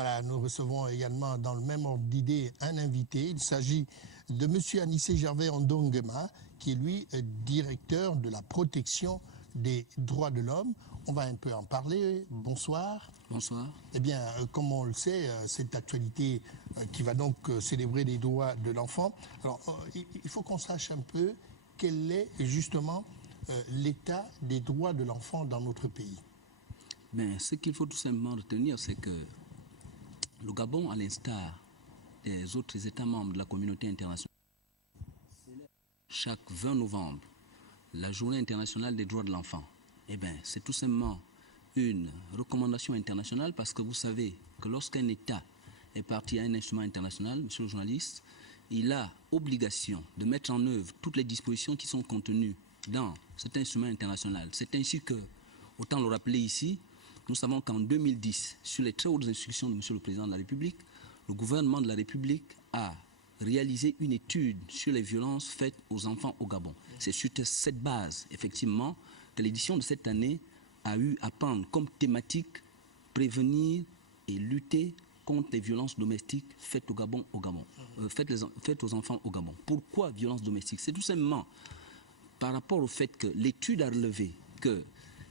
Voilà, nous recevons également dans le même ordre d'idée un invité. Il s'agit de M. Anissé Gervais Ondongema, qui est lui directeur de la protection des droits de l'homme. On va un peu en parler. Bonsoir. Bonsoir. Eh bien, comme on le sait, cette actualité qui va donc célébrer les droits de l'enfant. Alors, il faut qu'on sache un peu quel est justement l'état des droits de l'enfant dans notre pays. Mais ce qu'il faut tout simplement retenir, c'est que le Gabon, à l'instar des autres États membres de la communauté internationale, chaque 20 novembre, la journée internationale des droits de l'enfant. Eh bien, c'est tout simplement une recommandation internationale parce que vous savez que lorsqu'un État est parti à un instrument international, monsieur le journaliste, il a obligation de mettre en œuvre toutes les dispositions qui sont contenues dans cet instrument international. C'est ainsi que, autant le rappeler ici, nous savons qu'en 2010, sur les très hautes instructions de monsieur le Président de la République, le gouvernement de la République a réalisé une étude sur les violences faites aux enfants au Gabon. C'est sur cette base, effectivement, que l'édition de cette année a eu à prendre comme thématique prévenir et lutter contre les violences domestiques faites au Gabon, faites aux enfants au Gabon. Pourquoi violences domestiques? C'est tout simplement par rapport au fait que l'étude a relevé que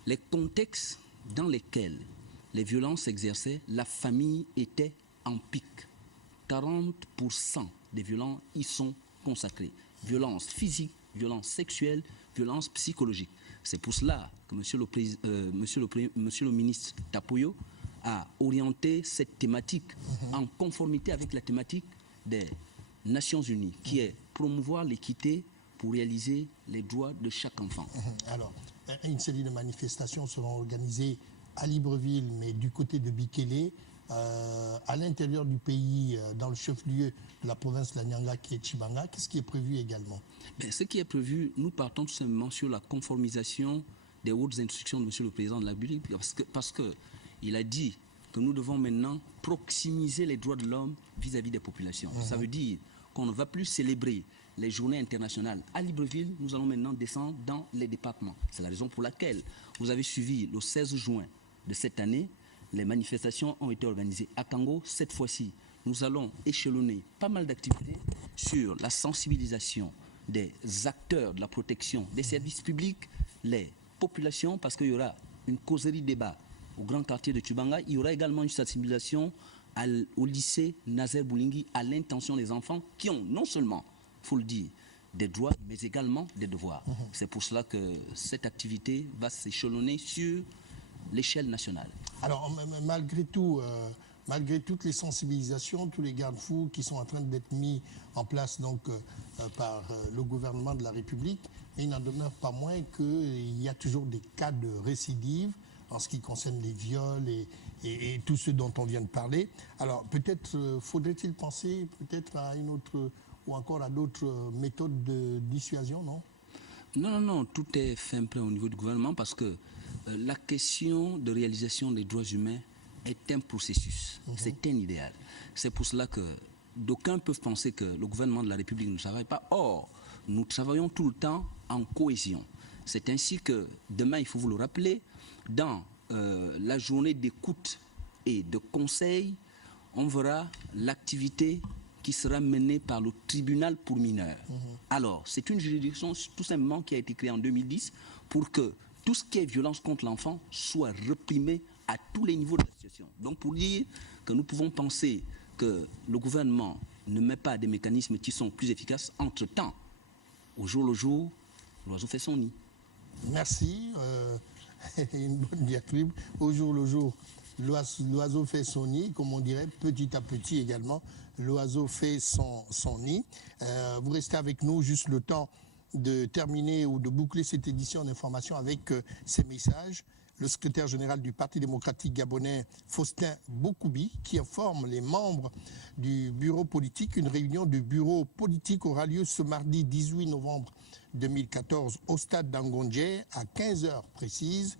les contextes dans lesquels les violences s'exerçaient, la famille était en pic. 40% des violences y sont consacrés. Violences physiques, violences sexuelles, violences psychologiques. C'est pour cela que monsieur le ministre Tapoyo a orienté cette thématique en conformité avec la thématique des Nations Unies, qui est promouvoir l'équité pour réaliser les droits de chaque enfant. Alors, une série de manifestations seront organisées à Libreville, mais du côté de Bikélé, à l'intérieur du pays, dans le chef-lieu de la province de la Nyanga, qui est Tchibanga. Qu'est-ce qui est prévu également? Ce qui est prévu, nous partons tout simplement sur la conformisation des hautes instructions de monsieur le Président de la République, parce qu'il a dit que nous devons maintenant proximiser les droits de l'homme vis-à-vis des populations. Ça veut dire qu'on ne va plus célébrer les journées internationales à Libreville, nous allons maintenant descendre dans les départements. C'est la raison pour laquelle vous avez suivi le 16 juin de cette année, les manifestations ont été organisées à Kango. Cette fois-ci, nous allons échelonner pas mal d'activités sur la sensibilisation des acteurs de la protection des services publics, les populations, parce qu'il y aura une causerie débat au grand quartier de Tchibanga. Il y aura également une sensibilisation au lycée Nazer Boulingi à l'intention des enfants qui ont non seulement, il faut le dire, des droits, mais également des devoirs. C'est pour cela que cette activité va s'échelonner sur l'échelle nationale. Alors, malgré tout, malgré toutes les sensibilisations, tous les garde-fous qui sont en train d'être mis en place donc, par le gouvernement de la République, il n'en demeure pas moins qu'il y a toujours des cas de récidive en ce qui concerne les viols et tout ce dont on vient de parler. Alors, peut-être faudrait-il penser peut-être à une autre ou encore à d'autres méthodes de dissuasion, non? Non, tout est fait prêt au niveau du gouvernement parce que la question de réalisation des droits humains est un processus, c'est un idéal. C'est pour cela que d'aucuns peuvent penser que le gouvernement de la République ne travaille pas. Or, nous travaillons tout le temps en cohésion. C'est ainsi que demain, il faut vous le rappeler, dans la journée d'écoute et de conseil, on verra l'activité qui sera menée par le tribunal pour mineurs. Alors, c'est une juridiction tout simplement qui a été créée en 2010 pour que tout ce qui est violence contre l'enfant soit réprimé à tous les niveaux de la situation. Donc, pour dire que nous pouvons penser que le gouvernement ne met pas des mécanismes qui sont plus efficaces, entre-temps, au jour le jour, l'oiseau fait son nid. Merci. Une bonne diatribe. Au jour le jour, l'oiseau fait son nid, comme on dirait, petit à petit également, l'oiseau fait son nid. Vous restez avec nous juste le temps de terminer ou de boucler cette édition d'information avec ces messages. Le secrétaire général du Parti démocratique gabonais, Faustin Bokoubi, qui informe les membres du bureau politique. Une réunion du bureau politique aura lieu ce mardi 18 novembre 2014 au stade d'Angondje à 15h précises.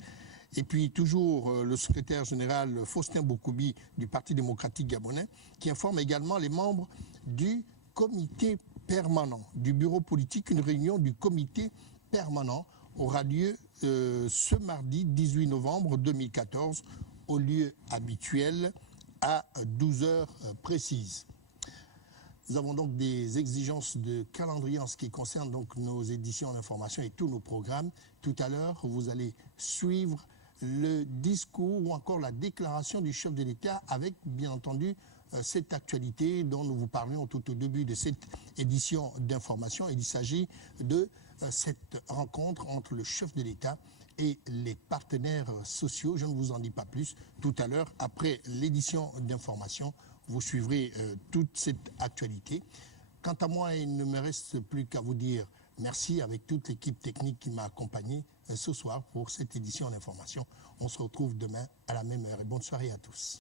Et puis toujours le secrétaire général Faustin Bokoubi du Parti démocratique gabonais, qui informe également les membres du comité permanent du bureau politique. Une réunion du comité permanent aura lieu ce mardi 18 novembre 2014 au lieu habituel à 12 heures précises. Nous avons donc des exigences de calendrier en ce qui concerne donc nos éditions d'information et tous nos programmes. Tout à l'heure, vous allez suivre le discours ou encore la déclaration du chef de l'État avec, bien entendu, cette actualité dont nous vous parlions tout au début de cette édition d'information. Il s'agit de cette rencontre entre le chef de l'État et les partenaires sociaux. Je ne vous en dis pas plus. Tout à l'heure, après l'édition d'information, vous suivrez toute cette actualité. Quant à moi, il ne me reste plus qu'à vous dire merci avec toute l'équipe technique qui m'a accompagné ce soir pour cette édition d'information. On se retrouve demain à la même heure et bonne soirée à tous.